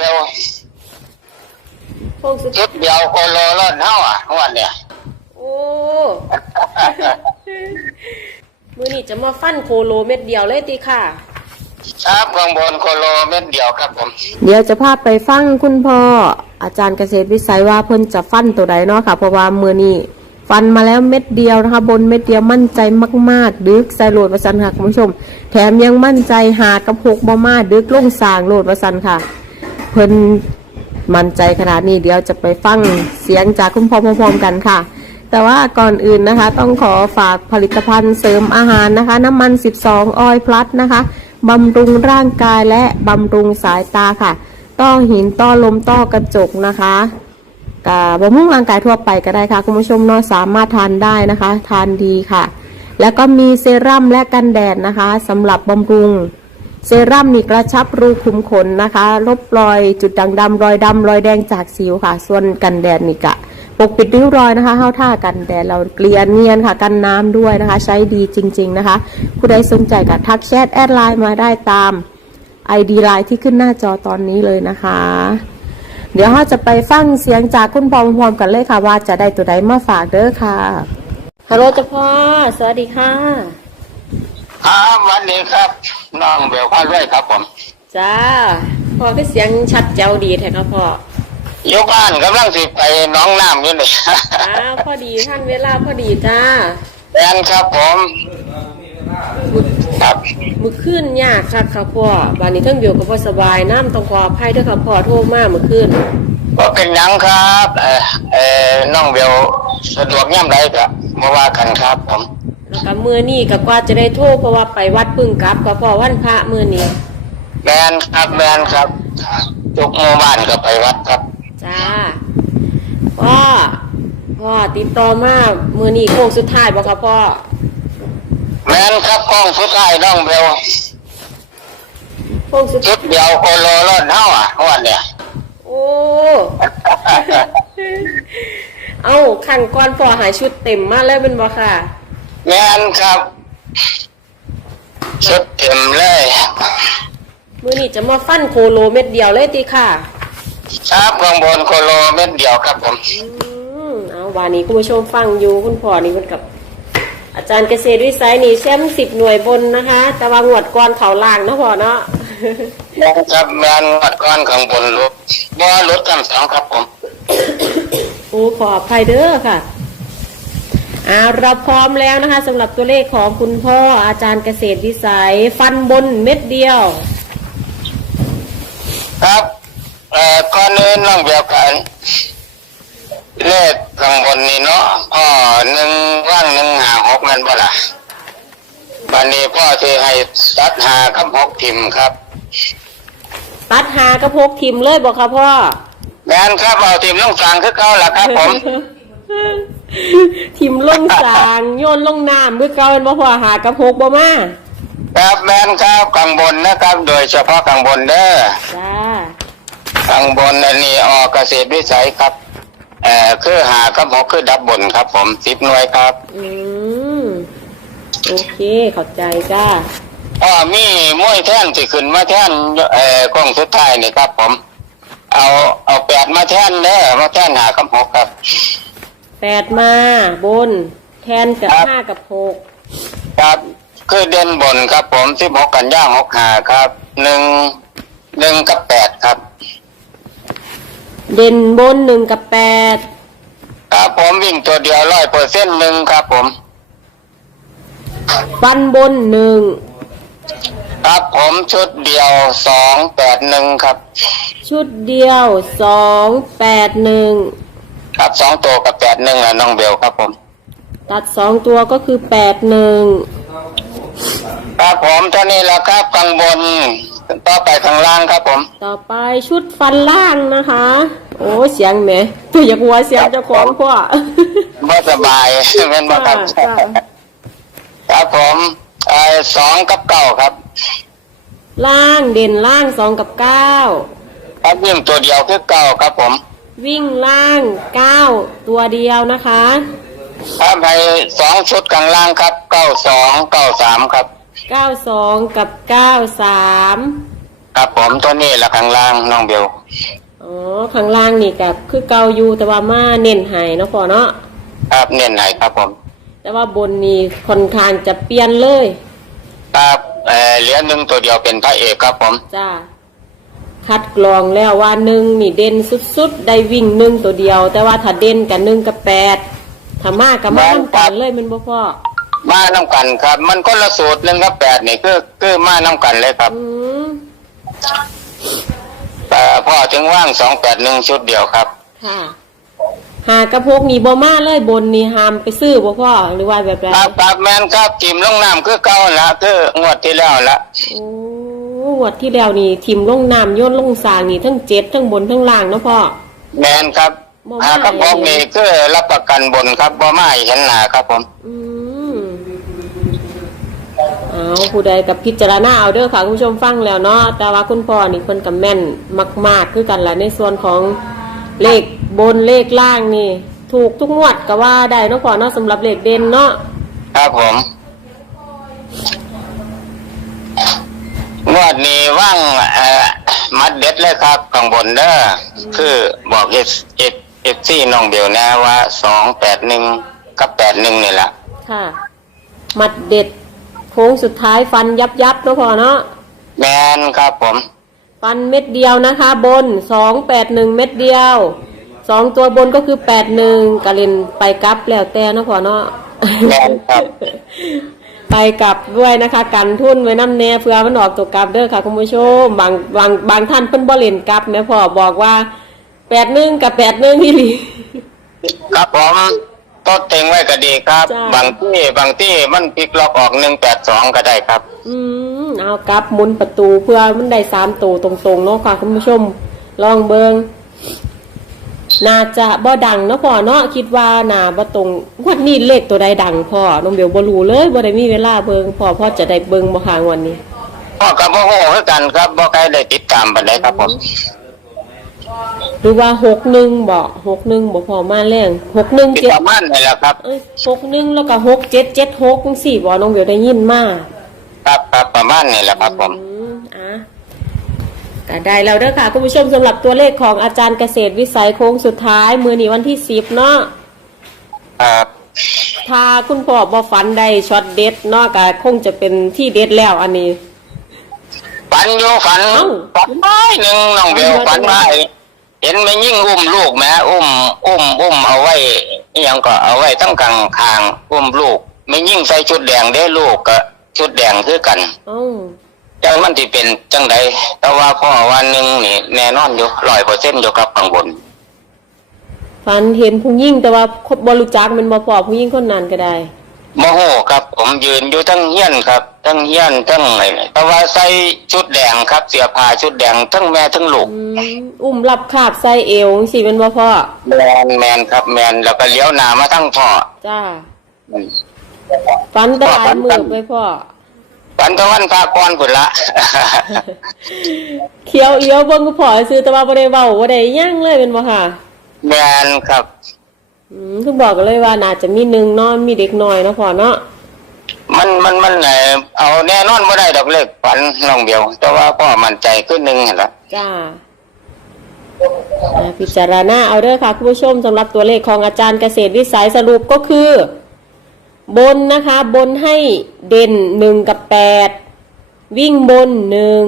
เร็วโค้งสุดชุดเดียวโคโลรถเท่าอะงวันเนี่ยโอ้ มือนี่จะมาฟันโคโลเม็ดเดียวเลยตีค่ะ ครับข้างบนโคโลเม็ดเดียวครับผม เดี๋ยวจะพาไปฟังคุณพ่ออาจารย์เกษตรวิสัยว่าเพิ่นจะฟันตัวใดเนาะค่ะ เพราะว่ามือนี้ฟันมาแล้วเม็ดเดียวนะคะ บนเม็ดเดียวมั่นใจมากๆ ดึกใส่โหลดประสันค่ะคุณผู้ชม แถมยังมั่นใจหากับหกบ่มาดึกลงสางโหลดประสันค่ะ เพิ่นมั่นใจขนาดนี้เดี๋ยวจะไปฟังเสียงจากคุณพ่อพร้อมๆกันค่ะ แต่ว่าก่อนอื่นนะคะ ต้องขอฝากผลิตภัณฑ์เสริมอาหารนะคะ น้ำมัน 12 ออยพลัสนะคะบำรุงร่างกายและบำรุงสายตาค่ะ ต้อหินต้อลมต้อกระจกนะคะกับบำรุงร่างกายทั่วไปก็ได้ค่ะ คุณผู้ชมเนาะสามารถทานได้นะคะ ทานดีค่ะ แล้วก็มีเซรั่มและกันแดดนะคะสำหรับบำรุง เซรั่มนี่กระชับรูขุมขนนะคะ ลบรอยจุดด่างดำรอยดำรอยแดงจากสิวค่ะ ส่วนกันแดดนี่กะปกปิดริ้วรอยนะคะเข้าท่ากันแดดเราเกลียนเนียนค่ะ กันน้ำด้วยนะคะ ใช้ดีจริง ๆ นะคะ ผู้ใดสนใจกับทักแชทแอดไลน์มาได้ตาม ID ไลน์ที่ขึ้นหน้าจอตอนนี้เลยนะคะ เดี๋ยวเราจะไปฟังเสียงจากคุณพอมพร้อมๆกันเลยค่ะ ว่าจะได้ตัวใดมาฝากเด้อค่ะฮัลโหลจ้าพ่อสวัสดีค่ะครับวันนี้ครับ น้องเบลพาด้วยครับผมจ้าพ่อคือเสียงชัดเจ้าดีแท้ครับพ่ออยกบ้านกำลังสิไปหน้องน้ำอยู่นี่อ้าวพอดีท่านเวลาพอดีจ้าแฟนครับผมครับมือขึ้นยากค่ะค่ะพ่อบ้านนี้ทั้งเบียวกับพ่อสบายน้ำต้องขออภัยด้วยค่ะพ่อโทรมามือขึ้นก็เป็นหยังครับ เออเออน้องเบลสะดวกย่ำไรก็มาว่ากันครับผม แล้วก็มือนี่ก็กว่าจะได้โทรเพราะว่าไปวัดพึ่งกลับก็พ่อวันพระมือนี้แมนครับแมนครับทุกหมู่บ้านก็ไปวัดครับจ้าพ่อพ่อติดต่อมามือนี้โค้งสุดท้ายบ่ค่ะพ่อแมนครับกล้องสุดท้ายน้องเบลโค้งสุดชุดเดียวโคโลรถเท่าอะงวันเนี่ยโอ้ เอาขันก่อนพ่อหายชุดเต็มมาแล้วเป็นบ่ค่ะ แมนครับชุดเต็มเลย มือนี้จะมาฟันโคโลเม็ดเดียวเลยติค่ะ ครับข้างบนโคโลเม็ดเดียวครับผม อืมเอาวานี้คุณผู้ชมฟังอยู่คุณพ่อนี่มันกับ อาจารย์เกษตรวิสัยนี่แชมป์สิบหน่วยบนนะคะ แต่ว่างวดก่อนเขาล่างเนาะพ่อเนาะ แมนครับแมนวัดก้อนข้างบนรถบ่รถกันสองครับผม โอ้ขออภัยเด้อค่ะ อ่าเราพร้อมแล้วนะคะสำหรับตัวเลขของคุณพ่ออาจารย์เกษตรวิสัย ฟันบนเม็ดเดียว ครับเอ่อก่อนอื่นน้องเดียวกันเลขข้างบนนี่เนาะพ่อหนึ่งว่างหนึ่งหาหกนั่นบ่ล่ะวันนี้พ่อจะให้ตัดหากับหกทิมครับ ตัดหากระพกทิมเลยบอกค่ะพ่อ แมนครับเอาทิมลงกลางคือเก่าล่ะครับผม ทิมลงสางโยนลงน้ำเมื่อเก่าเป็นบ่พ่อหากระพกบ่มาครับแมนครับข้างบนนะครับ โดยเฉพาะข้างบนเด้อจ้าข้างบนอันนี้ออกเกษตรวิสัยครับเอ่อคือหากับหกคือดับบนครับ ผมสิบหน่วยครับ อืมโอเคเข้าใจจ้าอ๋อมีมวยแท่นที่ขึ้นมาแท่นเอ่อกล้องสุดท้ายนี่ครับ ผม เอาเอาแปดมาแท่นเด้อมาแท่นหากับหกครับ แปดมาบน แทนกับครับ ห้ากับหกครับคือเด่นบนครับ ผมสิบหกกันย่างหกหาครับหนึ่งหนึ่งกับแปดครับ เด่นบนหนึ่งกับแปดครับผมวิ่งตัวเดียวร้อยเปอร์เซ็นต์หนึ่งครับผม ฟันบนหนึ่งครับผมชุดเดียวสองแปดหนึ่งครับ ชุดเดียวสองแปดหนึ่ง ครับสองตัวกับแปดหนึ่งอะน้องเบลครับผม ตัดสองตัวก็คือแปดหนึ่งครับผมเท่านี้แหละครับข้างบนต่อไปข้างล่างครับผม ต่อไปชุดฟันล่างนะคะ โอ้เสียงแหมตัวอยากหัวเสียงเจ้าของพ่อบ่สบายเป็นบ่ครับจ้าจ้าครับผมเอ่อสองกับเก้าครับ ล่างเด่นล่างสองกับเก้าครับยิ่งตัวเดียวคือเก้าครับผม วิ่งล่างเก้าตัวเดียวนะคะครับให้สองชุดข้างล่างครับเก้าสองเก้าสามครับเก้าสองกับเก้าสามครับผมตัวนี้ละข้างล่างน้องเบลอ๋อข้างล่างนี่กับคือเก่าอยู่แต่ว่ามาเน้นใหายเนาะพ่อเนาะครับเน้นไหนครับผมแต่ว่าบนนี่ค่อนข้างจะเปลี่ยนเลย ครับเอ่อเหรียญหนึ่งตัวเดียวเป็นพระเอกครับผมจ้า คัดกรองแล้วว่าหนึ่งนี่เด่นสุดๆ ได้วิ่งหนึ่งตัวเดียว แต่ว่าถ้าเด่นกับหนึ่งกับแปดถ้ามากับมาทำกันเลยแมันบ่พ่อมาน้ำกันครับ มันก็ละสูตรหนึ่งกับแปดนี่คือคือมาน้ำกันเลยครับอืมแต่พ่อถึงว่างสองแปดหนึ่งชุดเดียวครับ ค่ะหากระพกนี่บ่มาเลยบนนี่ห้ามไปซื้อบ่พ่อหรือว่าแบบไรครับครับแมนครับจิมลงน้ำคือเก่าละคืองวดที่แล้วละโอ้ง วัดที่แล้วนี่ทิมลงน้ำโยนลงสางนี่ทั้งเจ็ดทั้งบนทั้งล่างเนาะพ่อแมนครับบ่มาหากระบอกนี่คือรับประกันบนครับบ่มาให้เห็นหน้าครับผม อืมเอาผู้ใดกับพิจารณาเอาเด้อค่ะคุณผู้ชมฟังแล้วเนาะแต่ว่าคุณพ่อนี่เพิ่นกับแม่นมาก ๆ คือกันแหละในส่วนของเลขบนเลขล่างนี่ ถูกทุกงวดก็ว่าได้เนาะพ่อเนาะสำหรับเลขเด่นเนาะครับผมง วดนี้ว่างเอ่อมัดเด็ดเลยครับข้างบนเด้อคือบอกเอฟเอฟเอฟซีน้องเบลนะว่าสองแปดหนึ่งกับแปดหนึ่งนี่แหละค่ะมัดเด็ดโค้งสุดท้ายฟันยับยับๆเนาะพ่อเนาะแมนครับผม ฟันเม็ดเดียวนะคะ บนสองแปดหนึ่งเม็ดเดียวสองตัวบนก็คือแปดหนึ่งกะเล่นไปกลับแล้วแต่เนาะพ่อเนาะ แมนครับ ไปกลับด้วยนะคะ กันทุนไว้น้ำแน่เพื่อมันออกตัวกลับเด้อค่ะคุณผู้ชมบางบางบางท่านเพิ่นบ่เล่นกลับแม่พ่อบอกว่าแปดหนึ่งกับแปดหนึ่งที่หลี ครับผมต้นเต็งไว้ก็ดีครับ จ้าบางที่บางที่มันพลิกล็อกออกหนึ่งแปดสองก็ได้ครับ อืมเอากลับหมุนประตูเพื่อมันได้สามตัวตรงๆเนาะค่ะคุณผู้ชม ลองเบิง น่าจะบ่ดังเนาะพ่อเนาะคิดว่าน่าบ่ตรงงวันนี้เลขตัวใดดังพ่อน้องเบลบ่รู้เลยบ่ได้มีเวลาเบิงพ่อพ่อจะได้เบิงบ่ค่ะงวันนี้พ่อกับพ่อโหคือกันครับบ่ใครได้ติดตามปันไดครับผมหรือว่าหกหนึ่งบ่หกหนึ่งบ่พอมาแรงหกหนึ่งติดเจ็ดประมาณนี่แหละครับเอ้ยหกหนึ่งแล้วก็หกเจ็ดเจ็ดหกจังสี่บ่น้องเบลได้ยินมาครับครับประมาณนี่แหละครับผมอืมอะ ก็ได้แล้วเด้อค่ะคุณผู้ชมสำหรับตัวเลขของอาจารย์เกษตรวิสัยโค้งสุดท้าย มือนี้วันที่สิบเนาะครับถ้าคุณพ่อบ่ฝันได้ช็อตเด็ดเนาะก็คงจะเป็นที่เด็ดแล้วอันนี้ ฝันอยู่ฝันเอ้า ฝันน้อยหนึ่งน้องเบลฝัฝันนว่าว่าเห็นไม่ยิ่งอุ้มลูกแหม่อุ้มอุ้มอุ้มเอาไว้อหยังก็เอาไว้ตั้งกลางคางอุ้มลูกไม่ยิ่งใส่ชุดแดงได้ลูกก็ชุดแดงคือกัน เอ้า จังมันที่เป็นจังใดแต่ว่าพ่อวันหนึ่งนี่แน่นอนอยู่ร้อยเปอร์เซ็นต์อยู่กับข้างบน ฝันเห็นผู้หญิงแต่ว่าบ่รู้จักแมันบ่พอผู้หญิงคนนั้นก็ได้โมโหครับผมยืนอยู่ทั้งเฮียนครับทั้งเฮียนทั้งไหนแต่ว่าใส่ชุดแดงครับ เสียผ้าชุดแดงทั้งแม่ทั้งลูกอืมอุ้มรับคาบใส่เอวจังซี่แม่นบ่พ่อแมนแมนครับแมนแล้วก็เลี้ยวหน้ามาทั้งพ่อจ้าอืม ฝันแต่หลายมือไปพ่อ ฝันตะวันพากรผุนละ เขียวเอียวเบิ่งกูพอซื้อแต่ว่าบ่ได้เว้าบ่ได้หยังเลยเป็นบ่ค่ะแมนครับ อืมคือบอกกันเลยว่าน่าจะมีหนึ่งเนาะมีเด็กน้อยเนาะพ่อเนาะมันมันมันเอ่อเอาแน่นอนไม่ได้ดอกเล็กฝันน้องเดียว แต่ว่าพ่อมั่นใจขึ้นหนึ่งเห็นละจ้าอ่าพิจารณาเอาเด้อค่ะคุณผู้ชมสำหรับตัวเลขของอาจารย์เกษตรวิสัยสรุปก็คือ บนนะคะบนให้เด่นหนึ่งกับแปดวิ่งบนหนึ่ง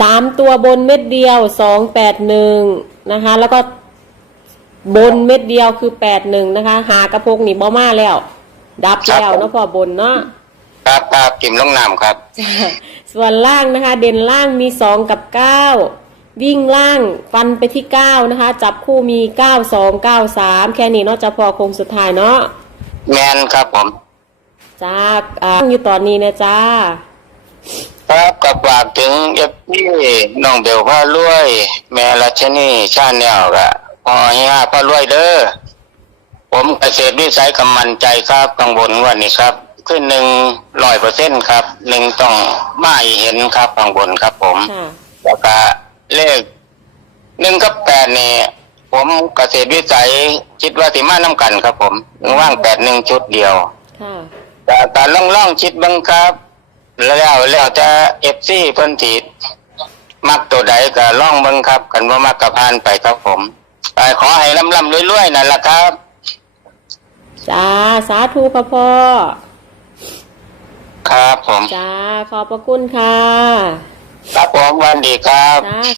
สามตัวบนเม็ดเดียวสองแปดหนึ่งนะคะ แล้วก็บนเม็ดเดียวคือแปดหนึ่งนะคะ หากระพกนี่บ่มาแล้ว ดับแล้วเนาะพอบนเนาะครับครับกิมลงน้ำครับจ้ะส่วนล่างนะคะ เด่นล่างมีสองกับเก้าวิ่งล่างฟันไปที่เก้านะคะ จับคู่มีเก้าสองเก้าสามแค่นี้เนาะจะพอคงสุดท้ายเนาะ แมนครับผม จ้าอ่าอยู่ตอนนี้นะจ้า ครับกับฝากถึงเอฟพี่น้องเบลพ่อรวย แม่รัชนีชาแนลกะพอเฮียพ่อรวยเด้อผมเกษตรวิสัยกำมันใจครับกังวลวันนี้ครับ ขึ้นหนึ่งร้อยเปอร์เซ็นครับหนึ่งต้องไม่เห็นครับกังวลครับผม ค่ะ แล้วก็เลขหนึ่งกับแปดนี่ ผมเกษตรวิสัยคิดว่าสิมาน้ำกันครับ ผมว่างแปดหนึ่งชุดเดียวค่ะแต่การล่องล่องๆคิดบังครับ แล้วแล้วแต่เอฟซีเพิ่นสิมักตัวใดก็ล่องเบิ่งครับ กันว่ามักก็ผ่านไปครับผมไปขอให้ลำลำรวยๆนั่นล่ะครับจ้าสาธุค่ะพ่อครับผมจ้าขอบพระคุณค่ะครับผมวันดีครับจ้า